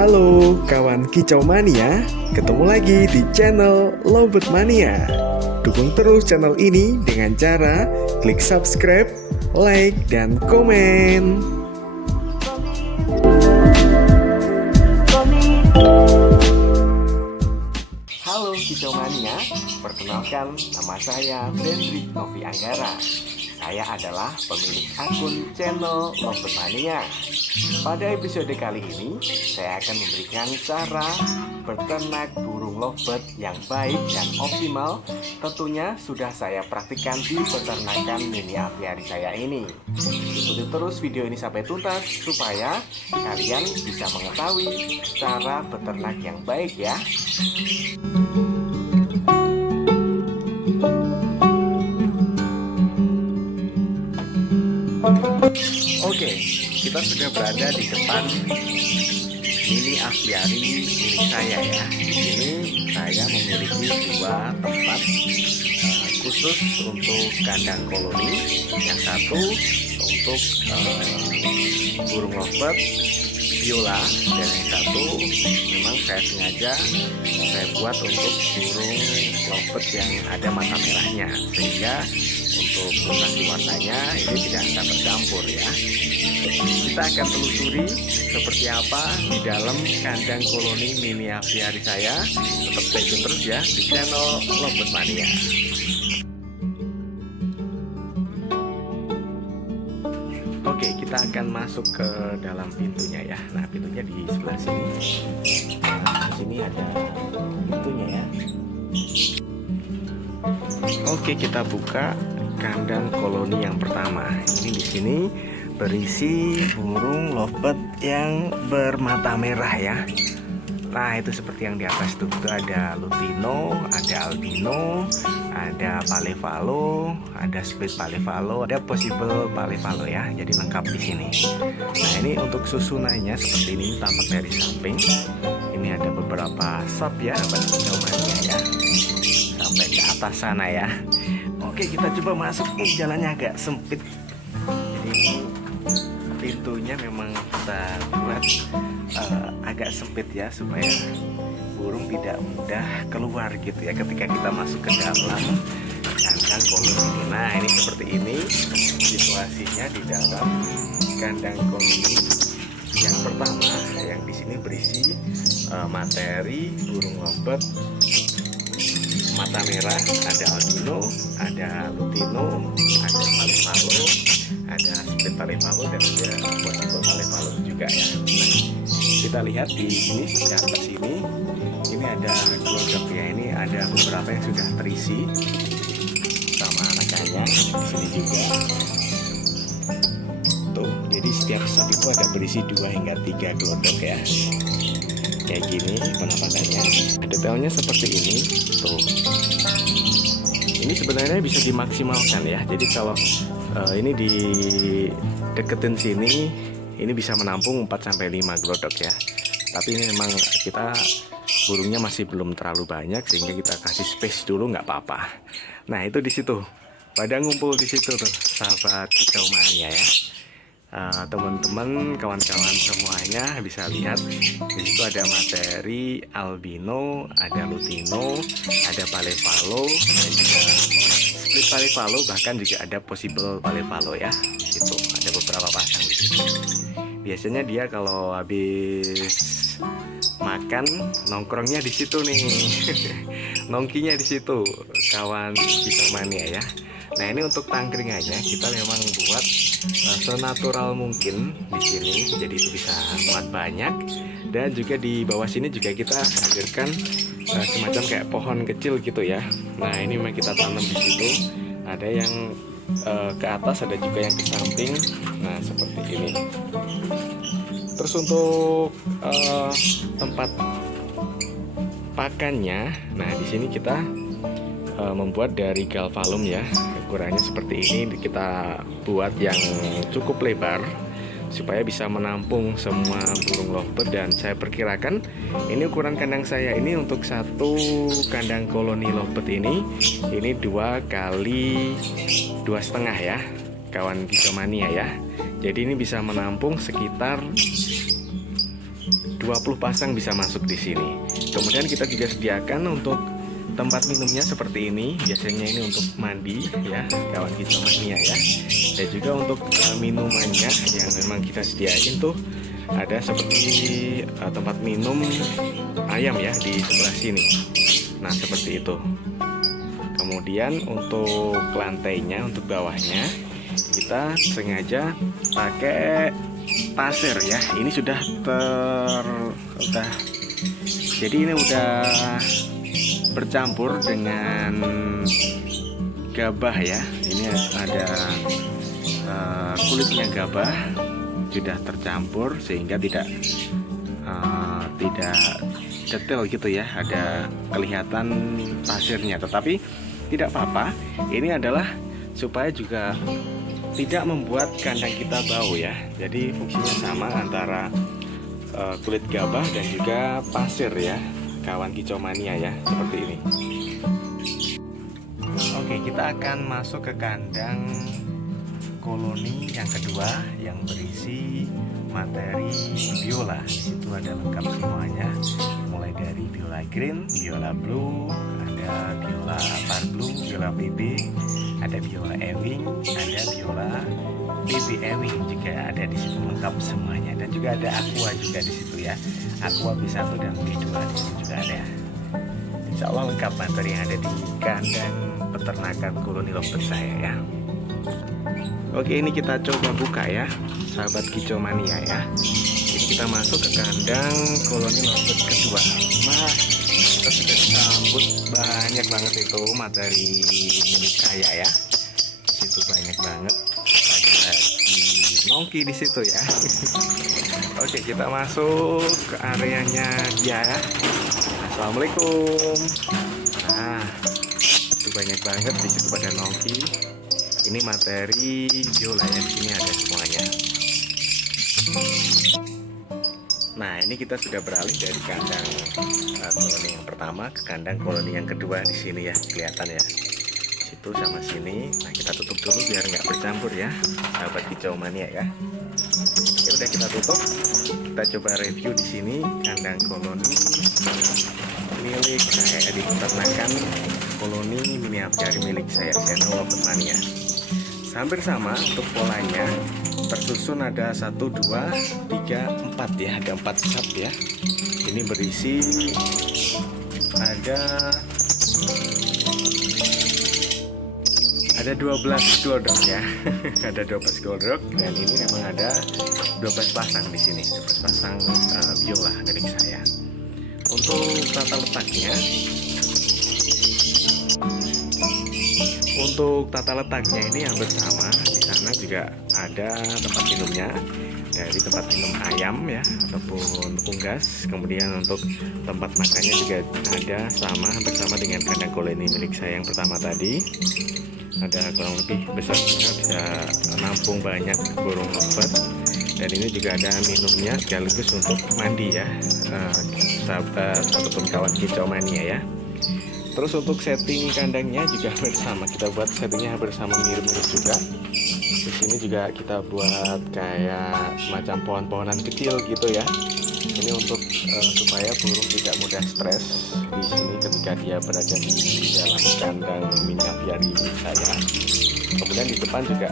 Halo kawan kicau mania, ketemu lagi di channel Lovebird Mania. Dukung terus channel ini dengan cara klik subscribe, like, dan komen. Halo kicau mania, perkenalkan nama saya Dendrik Novi Anggara. Saya adalah pemilik akun channel Lovebird Mania. Pada episode kali ini, saya akan memberikan cara beternak burung lovebird yang baik dan optimal. Tentunya sudah saya praktikkan di peternakan mini aviari saya ini. Ikuti terus video ini sampai tuntas supaya kalian bisa mengetahui cara beternak yang baik ya. Oke, kita sudah berada di depan mini aviari milik saya ya. Di sini saya memiliki dua tempat khusus untuk kandang koloni. Yang satu untuk burung lovebird viola, dan yang satu memang saya sengaja saya buat untuk burung lovebird yang ada mata merahnya, sehingga untuk mutasi warnanya ini tidak akan tercampur ya. Kita akan telusuri seperti apa di dalam kandang koloni mini aviari saya. Tetap stay tune terus ya di channel Lovebird Mania. Oke, kita akan masuk ke dalam pintunya ya. Nah, pintunya di sebelah sini. Nah, di sini ada pintunya ya. Oke, kita buka kandang koloni yang pertama. Ini di sini berisi burung lovebird yang bermata merah ya. Nah, itu seperti yang di atas tuh. Itu ada lutino, ada albino, ada palefalo, ada split palefalo, ada possible palefalo ya. Jadi lengkap di sini. Nah, ini untuk susunannya seperti ini, tampak dari samping. Ini ada beberapa sub ya, jawabannya ya. Sampai ke atas sana ya. Oke, kita coba masuk. Jalannya agak sempit. Jadi pintunya memang kita buat agak sempit ya, supaya burung tidak mudah keluar gitu ya ketika kita masuk ke dalam kandang koloni ini. Nah, ini seperti ini situasinya di dalam kandang koloni yang pertama, yang di sini berisi materi burung lovebird mata merah, ada albino, ada lutino, ada palefalo, ada split palefalo, dan ada possible palefalo juga ya. Nah, kita lihat di sini, di atas ini ada glodok ya. Ini ada beberapa yang sudah terisi sama anakannya. Di sini juga tuh, jadi setiap sub itu ada berisi 2 hingga 3 glodok ya. Kayak gini penampakannya. Detailnya seperti ini tuh. Ini sebenarnya bisa dimaksimalkan ya. Jadi kalau ini di deketin sini, ini bisa menampung 4-5 glodok ya. Tapi ini memang kita burungnya masih belum terlalu banyak, sehingga kita kasih space dulu, nggak apa-apa. Nah, itu di situ pada ngumpul di situ tuh sahabat kicau mania ya. Teman-teman, kawan-kawan semuanya bisa lihat di situ ada materi albino, ada lutino, ada palefalo, ada juga split palefalo, bahkan juga ada possible palefalo ya. Di situ ada beberapa pasang di situ. Biasanya dia kalau habis makan nongkrongnya di situ nih. Nongkinya di situ, kawan kicau mania ya. Nah, ini untuk tangkringannya kita memang buat senatural mungkin di sini, jadi itu bisa muat banyak. Dan juga di bawah sini juga kita hadirkan semacam kayak pohon kecil gitu ya. Nah, ini memang kita tanam di situ. Ada yang ke atas, ada juga yang ke samping. Nah, seperti ini. Terus untuk tempat pakannya, nah di sini kita membuat dari galvalum ya. Ukurannya seperti ini, kita buat yang cukup lebar supaya bisa menampung semua burung lovebird. Dan saya perkirakan ini ukuran kandang saya ini untuk satu kandang koloni lovebird ini 2 kali 2,5 ya, kawan kicau mania ya. Jadi ini bisa menampung sekitar 20 pasang bisa masuk di sini. Kemudian kita juga sediakan untuk tempat minumnya seperti ini. Biasanya ini untuk mandi ya, kawan kicau mania ya. Dan juga untuk minumannya yang memang kita sediain tuh ada seperti tempat minum ayam ya di sebelah sini. Nah, seperti itu. Kemudian untuk lantainya, untuk bawahnya kita sengaja pakai pasir ya. Ini sudah jadi ini udah bercampur dengan gabah ya. Ini ada kulitnya gabah sudah tercampur sehingga tidak detail gitu ya, ada kelihatan pasirnya. Tetapi tidak apa-apa, ini adalah supaya juga tidak membuat kandang kita bau ya. Jadi fungsinya sama antara kulit gabah dan juga pasir ya, kawan kicau mania ya, seperti ini. Oke, kita akan masuk ke kandang koloni yang kedua yang berisi materi biola. Di situ ada lengkap semuanya, mulai dari biola green, biola blue, ada biola parblue, biola BB, ada biola ewing, ada biola BB ewing juga ada di situ, lengkap semuanya. Dan juga ada aqua juga di situ ya, aqua B1 dan B2 di situ juga ada. Insya Allah lengkap materi yang ada di kandang peternakan koloni lovebird saya ya. Oke, ini kita coba buka ya, sahabat kicau mania ya. Ini kita masuk ke kandang koloni lovebird kedua. Nah, kita sudah disambut banyak banget itu materi milik saya ya. Di situ banyak banget. Ada nongki di situ ya. Oke, kita masuk ke areanya dia ya. Assalamualaikum. Nah, itu banyak banget di situ pada nongki. Ini materi biola ya, di sini ada semuanya. Nah, ini kita sudah beralih dari kandang koloni yang pertama ke kandang koloni yang kedua di sini ya, kelihatan ya. Situ sama sini. Nah, kita tutup dulu biar nggak bercampur ya, sahabat kicau mania ya. Ya udah, kita tutup. Kita coba review di sini kandang koloni milik saya di peternakan koloni mini apiari milik saya, channel Lovebird Mania. Hampir sama untuk polanya, tersusun ada 1, 2, 3, 4 ya, ada 4 sub ya. Ini berisi ada 12 glodok ya. Ada 12 glodok dan ini memang ada 12 pasang di sini, 12 pasang biola milik saya. Untuk tata letaknya, ini hampir sama. Di sana juga ada tempat minumnya, dari tempat minum ayam ya ataupun unggas. Kemudian untuk tempat makannya juga ada sama, hampir sama dengan kandang koloni milik saya yang pertama tadi. Ada kurang lebih besar, bisa menampung banyak burung lovebird. Dan ini juga ada minumnya sekaligus untuk mandi ya, sahabat ataupun kawan kicau mania ya. Terus untuk setting kandangnya juga bersama, kita buat settingnya bersama mirip-mirip juga. Di sini juga kita buat kayak semacam pohon-pohonan kecil gitu ya. Ini untuk supaya burung tidak mudah stres di sini ketika dia berada di dalam kandang mini apiari saya. Kemudian di depan juga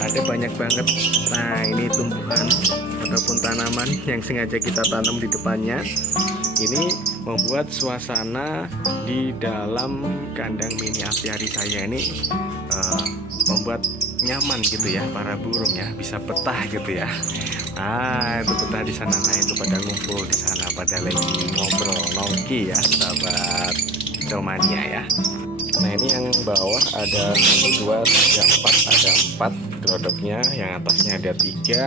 ada banyak banget. Nah, ini tumbuhan ataupun tanaman yang sengaja kita tanam di depannya. Ini membuat suasana di dalam kandang mini apiari saya ini membuat nyaman gitu ya, para burung ya bisa betah gitu ya. Ah, itu betah di sana. Nah, itu pada ngumpul di sana, pada lagi ngobrol nongki ya, sahabat kicau mania ya. Nah, ini yang bawah ada 1, 2, 3, 4, ada 4 glodoknya, yang atasnya ada 3,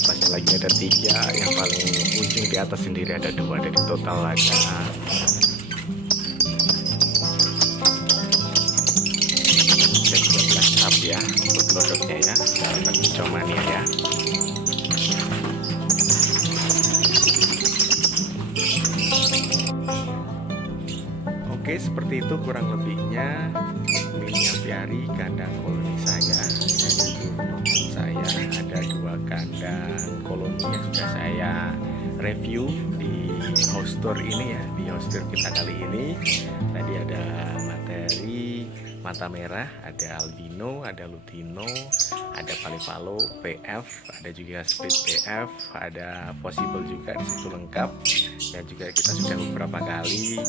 atasnya lagi ada 3, yang paling ujung di atas sendiri ada 2, jadi total ada 12 sub ya untuk glodoknya ya, sahabat kicau mania ya. Oke, seperti itu kurang lebihnya mini apiari kandang koloni saya. Jadi saya ada 2 kandang koloni yang sudah saya review di house tour ini ya. Di house tour kita kali ini tadi ada materi mata merah, ada albino, ada lutino, ada palipalo, PF, ada juga split PF, ada possible juga di situ lengkap. Dan juga kita sudah beberapa kali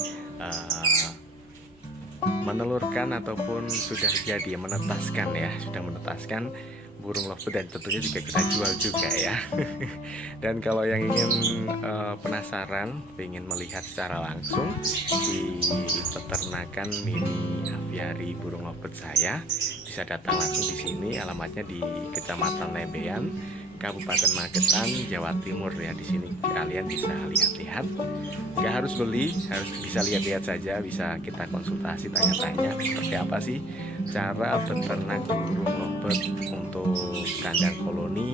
menelurkan ataupun sudah jadi menetaskan ya, sudah menetaskan burung lovebird, dan tentunya juga kita jual juga ya. Dan kalau yang ingin penasaran, ingin melihat secara langsung di peternakan mini aviari burung lovebird saya, bisa datang langsung di sini. Alamatnya di Kecamatan Lebean, Kabupaten Magetan, Jawa Timur ya. Di sini kalian bisa lihat-lihat, nggak harus beli, harus bisa lihat-lihat saja, bisa kita konsultasi, tanya-tanya seperti apa sih cara beternak burung lovebird untuk kandang koloni,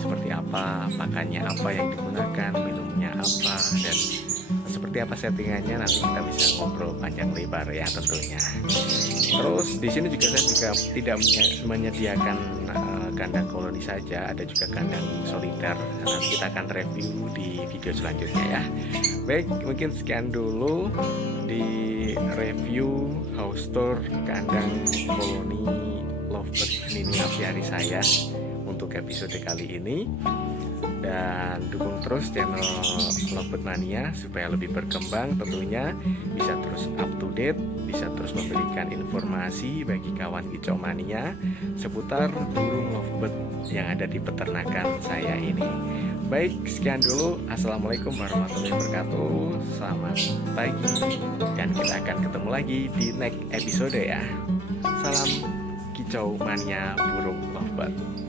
seperti apa pakannya, apa yang digunakan, minumnya apa, dan seperti apa settingannya. Nanti kita bisa ngobrol panjang lebar ya tentunya. Terus di sini juga saya juga tidak menyediakan kandang koloni saja, ada juga kandang soliter. Nanti kita akan review di video selanjutnya ya. Baik, mungkin sekian dulu di review house tour kandang koloni lovebird mini aviari saya untuk episode kali ini. Dan dukung terus channel Lovebird Mania supaya lebih berkembang, tentunya bisa terus up to date, bisa terus memberikan informasi bagi kawan kicau mania seputar burung lovebird yang ada di peternakan saya ini. Baik, sekian dulu. Assalamualaikum warahmatullahi wabarakatuh. Selamat pagi, dan kita akan ketemu lagi di next episode ya. Salam kicau mania burung lovebird.